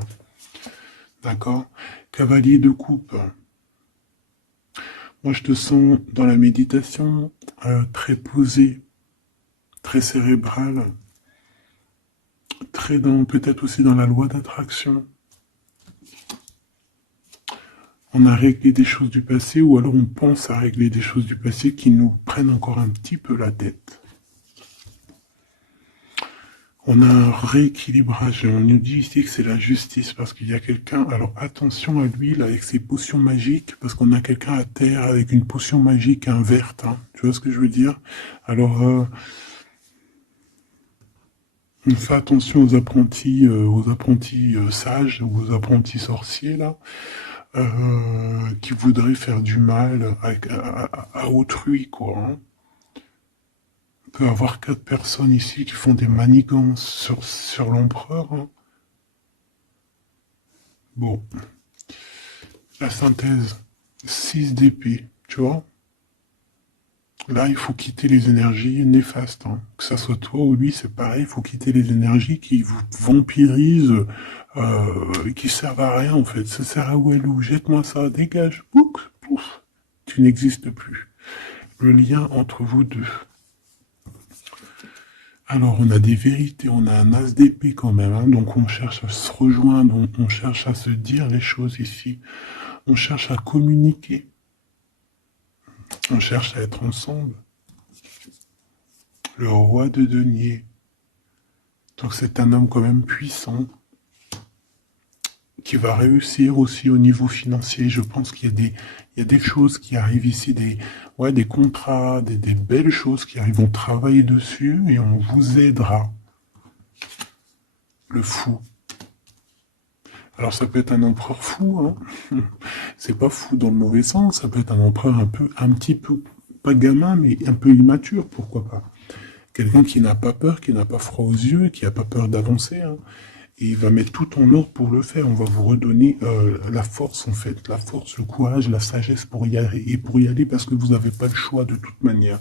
D'accord? Cavalier de coupe. Moi, je te sens dans la méditation, très posé, très cérébral, très dans, peut-être aussi dans la loi d'attraction. On a réglé des choses du passé ou alors on pense à régler des choses du passé qui nous prennent encore un petit peu la tête. On a un rééquilibrage et on nous dit ici que c'est la justice parce qu'il y a quelqu'un, alors attention à lui là avec ses potions magiques parce qu'on a quelqu'un à terre avec une potion magique verte, hein. Tu vois ce que je veux dire? Alors on fait attention aux apprentis sages ou aux apprentis sorciers là. Qui voudraient faire du mal à autrui, quoi. Hein. On peut avoir 4 personnes ici qui font des manigances sur l'empereur. Hein. Bon. La synthèse. 6 d'épée, tu vois. Là, il faut quitter les énergies néfastes. Hein. Que ça soit toi ou lui, c'est pareil. Il faut quitter les énergies qui vous vampirisent, qui servent à rien, en fait. Ça sert à Walou. Jette-moi ça, dégage. Pouf, pouf. Tu n'existes plus. Le lien entre vous deux. Alors, on a des vérités, on a un as d'épée quand même. Hein. Donc, on cherche à se rejoindre, on cherche à se dire les choses ici. On cherche à communiquer. On cherche à être ensemble. Le roi de denier. Donc c'est un homme quand même puissant qui va réussir aussi au niveau financier. Je pense qu'il y a des choses qui arrivent ici, des contrats, des belles choses qui arrivent. On travaille dessus et on vous aidera. Le fou. Alors ça peut être un empereur fou, hein. C'est pas fou dans le mauvais sens, ça peut être un empereur un petit peu, pas gamin, mais un peu immature, pourquoi pas. Quelqu'un qui n'a pas peur, qui n'a pas froid aux yeux, qui n'a pas peur d'avancer. Hein. Et il va mettre tout en ordre pour le faire. On va vous redonner la force, en fait. La force, le courage, la sagesse pour y aller. Et pour y aller parce que vous n'avez pas le choix de toute manière.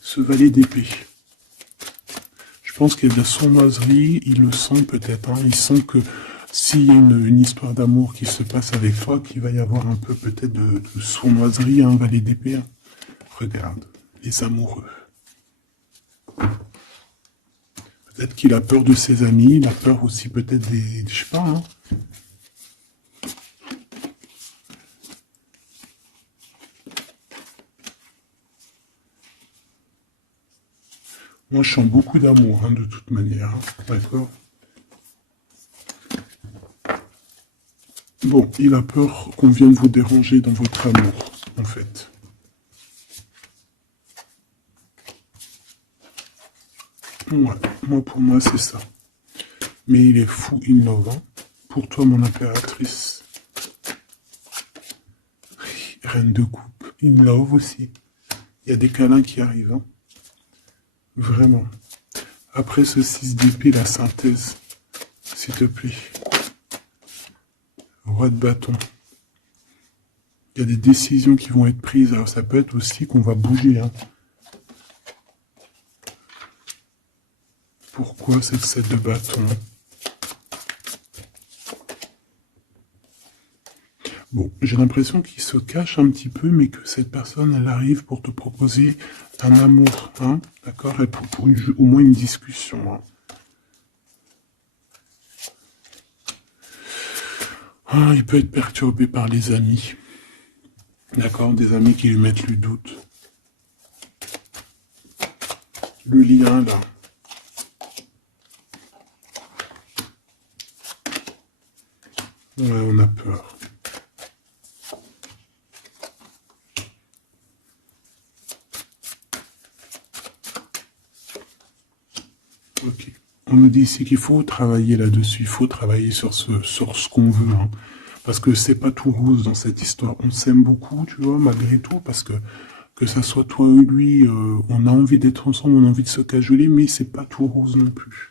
Ce valet d'épée. Je pense qu'il y a de la sournoiserie. Il le sent peut-être. Hein. Il sent que s'il y a une histoire d'amour qui se passe avec toi, qu'il va y avoir un peu peut-être de sournoiserie, un valet d'épée. Hein. Regarde, les amoureux. Peut-être qu'il a peur de ses amis, il a peur aussi peut-être des je sais pas, hein. Moi, je sens beaucoup d'amour, hein, de toute manière, hein. D'accord? Bon, il a peur qu'on vienne vous déranger dans votre amour, en fait. Ouais, moi, pour moi, c'est ça. Mais il est fou, innovant. Pour toi, mon impératrice. Reine de coupe. In love aussi. Il y a des câlins qui arrivent. Hein. Vraiment. Après ce 6 d'épée, la synthèse. S'il te plaît. Roi de bâton. Il y a des décisions qui vont être prises. Alors ça peut être aussi qu'on va bouger. Hein. Pourquoi cette 7 de bâton? Bon, j'ai l'impression qu'il se cache un petit peu, mais que cette personne, elle arrive pour te proposer un amour, hein, d'accord, et pour au moins une discussion. Hein. Ah, il peut être perturbé par les amis, d'accord, des amis qui lui mettent le doute. Le lien, là. Ouais, on a peur. Ok. On nous dit ici qu'il faut travailler là-dessus, il faut travailler sur ce qu'on veut. Hein. Parce que c'est pas tout rose dans cette histoire. On s'aime beaucoup, tu vois, malgré tout, parce que ça soit toi ou lui, on a envie d'être ensemble, on a envie de se cajoler, mais c'est pas tout rose non plus.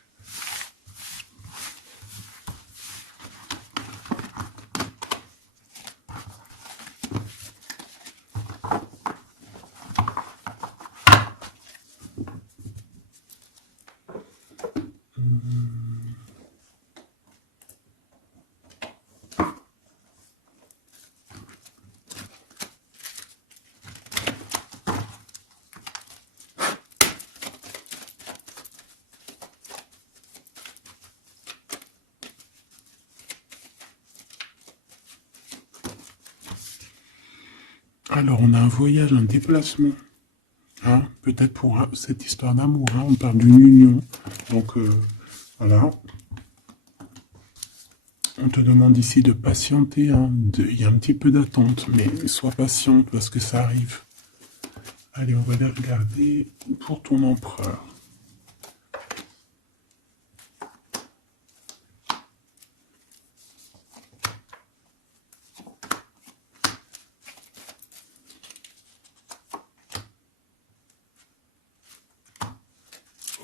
Alors, on a un voyage, un déplacement. Hein, peut-être pour cette histoire d'amour. Hein, on parle d'une union. Donc, voilà. On te demande ici de patienter. Hein, il y a un petit peu d'attente, mais sois patiente parce que ça arrive. Allez, on va aller regarder pour ton empereur.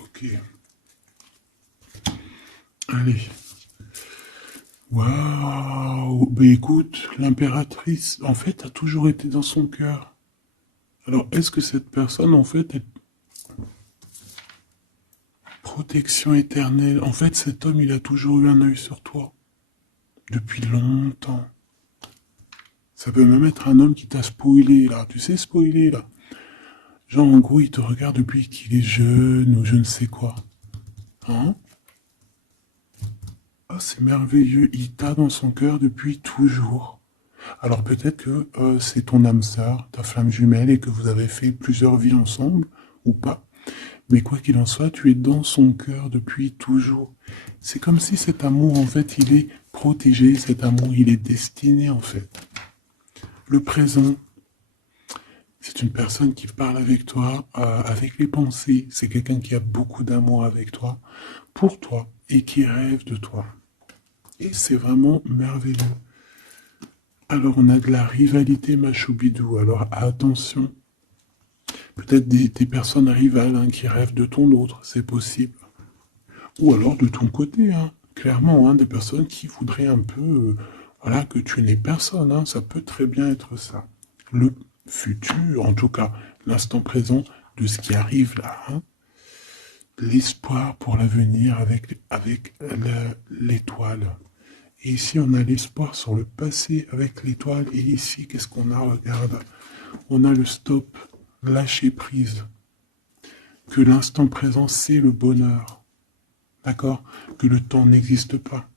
Ok. Allez. Waouh. Ben écoute, l'impératrice, en fait, a toujours été dans son cœur. Alors, est-ce que cette personne, en fait, est protection éternelle? En fait, cet homme, il a toujours eu un œil sur toi. Depuis longtemps. Ça peut même être un homme qui t'a spoilé, là. Tu sais, spoiler, là. Genre, en gros, il te regarde depuis qu'il est jeune ou je ne sais quoi. Hein? Ah, c'est merveilleux. Il t'a dans son cœur depuis toujours. Alors peut-être que c'est ton âme sœur, ta flamme jumelle, et que vous avez fait plusieurs vies ensemble, ou pas. Mais quoi qu'il en soit, tu es dans son cœur depuis toujours. C'est comme si cet amour, en fait, il est protégé, cet amour, il est destiné, en fait. Le présent, c'est une personne qui parle avec toi, avec les pensées. C'est quelqu'un qui a beaucoup d'amour avec toi, pour toi, et qui rêve de toi. Et c'est vraiment merveilleux. Alors on a de la rivalité, ma choubidou. Alors attention, Peut-être des personnes rivales hein, qui rêvent de ton autre, c'est possible. Ou alors de ton côté, hein, clairement, hein, des personnes qui voudraient un peu voilà, que tu n'aies personne. Hein, ça peut très bien être ça. Le futur, en tout cas, l'instant présent de ce qui arrive là. Hein, l'espoir pour l'avenir avec l'étoile. Et ici, on a l'espoir sur le passé avec l'étoile. Et ici, qu'est-ce qu'on a? Regarde. On a le stop, lâcher prise. Que l'instant présent, c'est le bonheur. D'accord? Que le temps n'existe pas.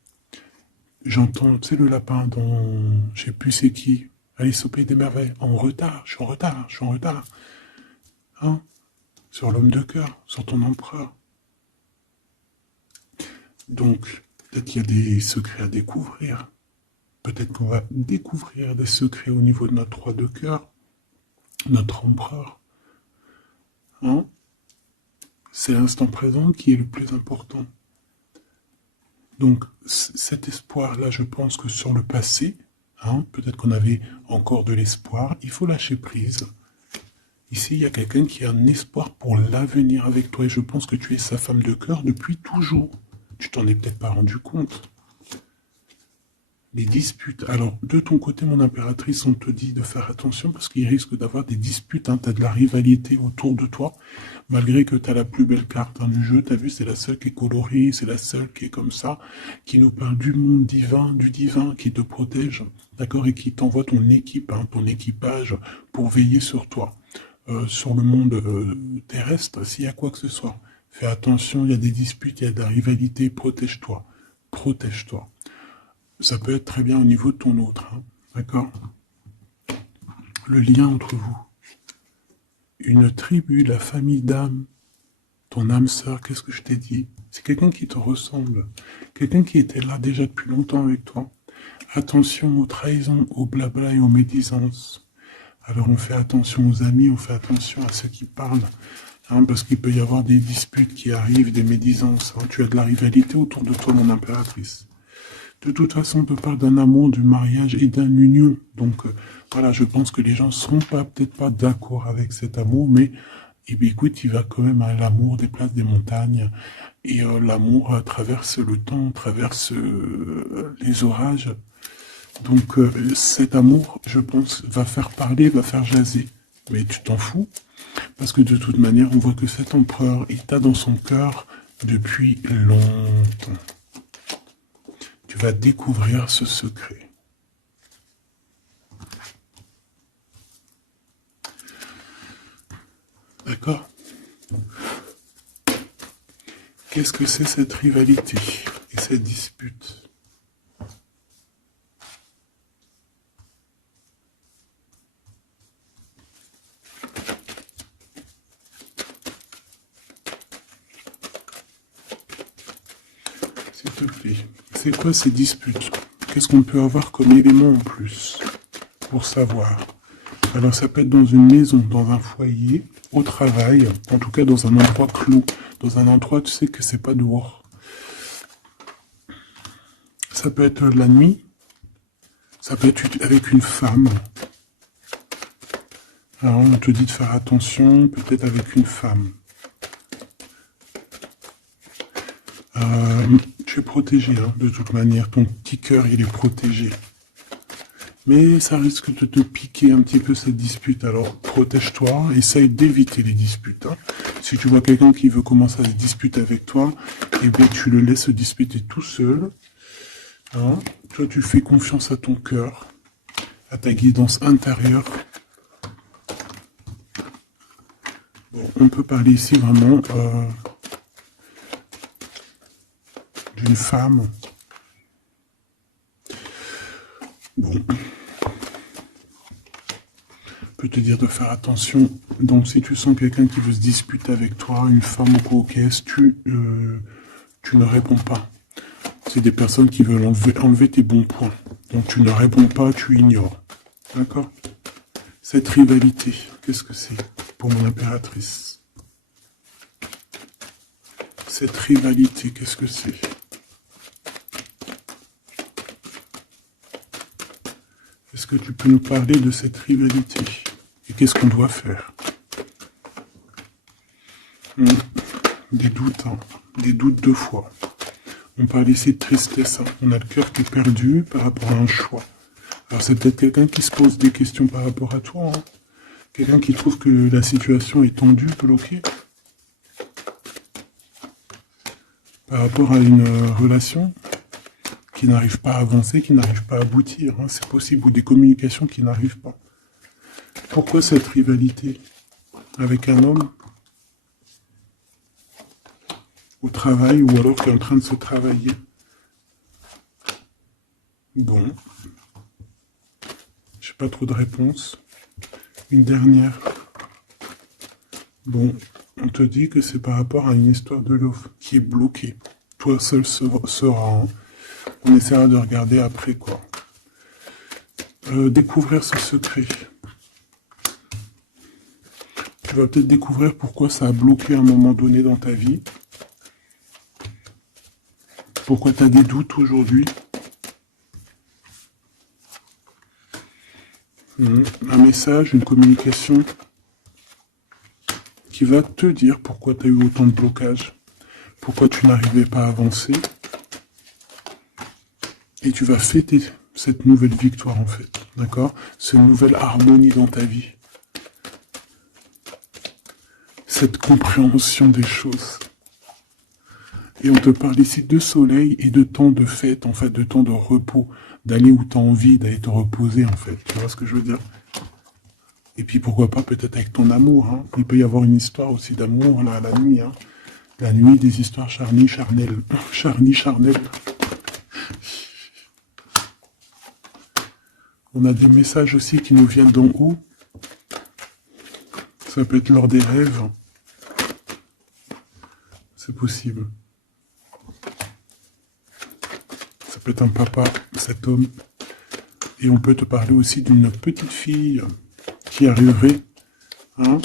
J'entends, tu sais, le lapin dans, je sais plus c'est qui, Alice au Pays des Merveilles. En retard, je suis en retard, je suis en retard. Hein? Sur l'homme de cœur, sur ton empereur. Donc, peut-être qu'il y a des secrets à découvrir. Peut-être qu'on va découvrir des secrets au niveau de notre roi de cœur, notre empereur. Hein? C'est l'instant présent qui est le plus important. Donc, cet espoir-là, je pense que sur le passé, hein, peut-être qu'on avait encore de l'espoir, il faut lâcher prise. Ici, il y a quelqu'un qui a un espoir pour l'avenir avec toi, et je pense que tu es sa femme de cœur depuis toujours. Tu t'en es peut-être pas rendu compte. Les disputes. Alors, de ton côté, mon impératrice, on te dit de faire attention parce qu'il risque d'avoir des disputes. Hein. Tu as de la rivalité autour de toi, malgré que tu as la plus belle carte du jeu. Tu as vu, c'est la seule qui est colorée, c'est la seule qui est comme ça, qui nous parle du monde divin, du divin qui te protège, d'accord, et qui t'envoie ton équipe, hein, ton équipage pour veiller sur toi, sur le monde terrestre, s'il y a quoi que ce soit. Fais attention, il y a des disputes, il y a de la rivalité, protège-toi, protège-toi. Ça peut être très bien au niveau de ton autre, hein, d'accord? Le lien entre vous. Une tribu, la famille d'âme, ton âme sœur, qu'est-ce que je t'ai dit? C'est quelqu'un qui te ressemble, quelqu'un qui était là déjà depuis longtemps avec toi. Attention aux trahisons, aux blabla et aux médisances. Alors on fait attention aux amis, on fait attention à ceux qui parlent, hein, parce qu'il peut y avoir des disputes qui arrivent, des médisances. Hein. Tu as de la rivalité autour de toi, mon impératrice. De toute façon, on te parle d'un amour, du mariage et d'une union. Donc, voilà, je pense que les gens ne seront peut-être pas d'accord avec cet amour, mais eh bien, écoute, il va quand même à l'amour des places des montagnes. Et l'amour traverse le temps, traverse les orages. Donc, cet amour, je pense, va faire parler, va faire jaser. Mais tu t'en fous, parce que de toute manière, on voit que cet empereur, il t'a dans son cœur depuis longtemps. Tu vas découvrir ce secret. D'accord? Qu'est-ce que c'est cette rivalité et cette dispute? S'il te plaît. C'est quoi ces disputes? Qu'est-ce qu'on peut avoir comme élément en plus pour savoir? Alors ça peut être dans une maison, dans un foyer, au travail, en tout cas dans un endroit clos, dans un endroit tu sais que c'est pas dehors. Ça peut être la nuit, ça peut être avec une femme. Alors on te dit de faire attention, peut-être avec une femme. Tu es protégé, hein, de toute manière. Ton petit cœur, il est protégé. Mais ça risque de te piquer un petit peu cette dispute. Alors, protège-toi, essaye d'éviter les disputes. Hein. Si tu vois quelqu'un qui veut commencer à se disputer avec toi, eh bien, tu le laisses se disputer tout seul. Hein. Toi, tu fais confiance à ton cœur, à ta guidance intérieure. Bon, on peut parler ici vraiment d'une femme. Bon. Peut te dire de faire attention. Donc, si tu sens quelqu'un qui veut se disputer avec toi, une femme ou coquesse, tu ne réponds pas. C'est des personnes qui veulent enlever tes bons points. Donc, tu ne réponds pas, tu ignores. D'accord? Cette rivalité, qu'est-ce que c'est pour mon impératrice? Cette rivalité, qu'est-ce que c'est? Est-ce que tu peux nous parler de cette rivalité? Et qu'est-ce qu'on doit faire? Des doutes, hein. Des doutes deux fois. On parle ici de tristesse, hein. On a le cœur qui est perdu par rapport à un choix. Alors c'est peut-être quelqu'un qui se pose des questions par rapport à toi, hein. Quelqu'un qui trouve que la situation est tendue, bloquée. Par rapport à une relation qui n'arrive pas à avancer, qui n'arrive pas à aboutir, hein. C'est possible, ou des communications qui n'arrivent pas. Pourquoi cette rivalité avec un homme au travail ou alors qui est en train de se travailler? Bon. J'ai pas trop de réponses. Une dernière. Bon, on te dit que c'est par rapport à une histoire de love qui est bloquée. Toi seul sera. Hein. On essaiera de regarder après quoi. Découvrir ce secret. Tu vas peut-être découvrir pourquoi ça a bloqué à un moment donné dans ta vie. Pourquoi tu as des doutes aujourd'hui. Un message, une communication qui va te dire pourquoi tu as eu autant de blocages, pourquoi tu n'arrivais pas à avancer. Et tu vas fêter cette nouvelle victoire en fait, d'accord? Cette nouvelle harmonie dans ta vie. Cette compréhension des choses. Et on te parle ici de soleil et de temps de fête, en fait, de temps de repos, d'aller où tu as envie, d'aller te reposer, en fait. Tu vois ce que je veux dire? Et puis pourquoi pas peut-être avec ton amour, hein. Il peut y avoir une histoire aussi d'amour, là, la nuit, hein. La nuit, des histoires charnelles. On a des messages aussi qui nous viennent d'en haut. Ça peut être lors des rêves. C'est possible. Ça peut être un papa, cet homme. Et on peut te parler aussi d'une petite fille qui arriverait. Hein.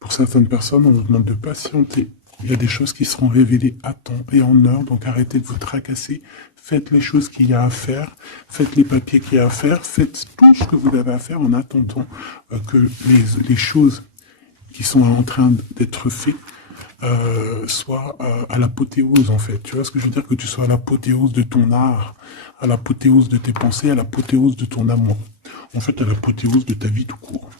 Pour certaines personnes, on vous demande de patienter. Il y a des choses qui seront révélées à temps et en heure, donc arrêtez de vous tracasser. Faites les choses qu'il y a à faire, faites les papiers qu'il y a à faire, faites tout ce que vous avez à faire en attendant que les choses qui sont en train d'être faites soient à l'apothéose en fait. Tu vois ce que je veux dire? Que tu sois à l'apothéose de ton art, à l'apothéose de tes pensées, à l'apothéose de ton amour. En fait, à l'apothéose de ta vie tout court.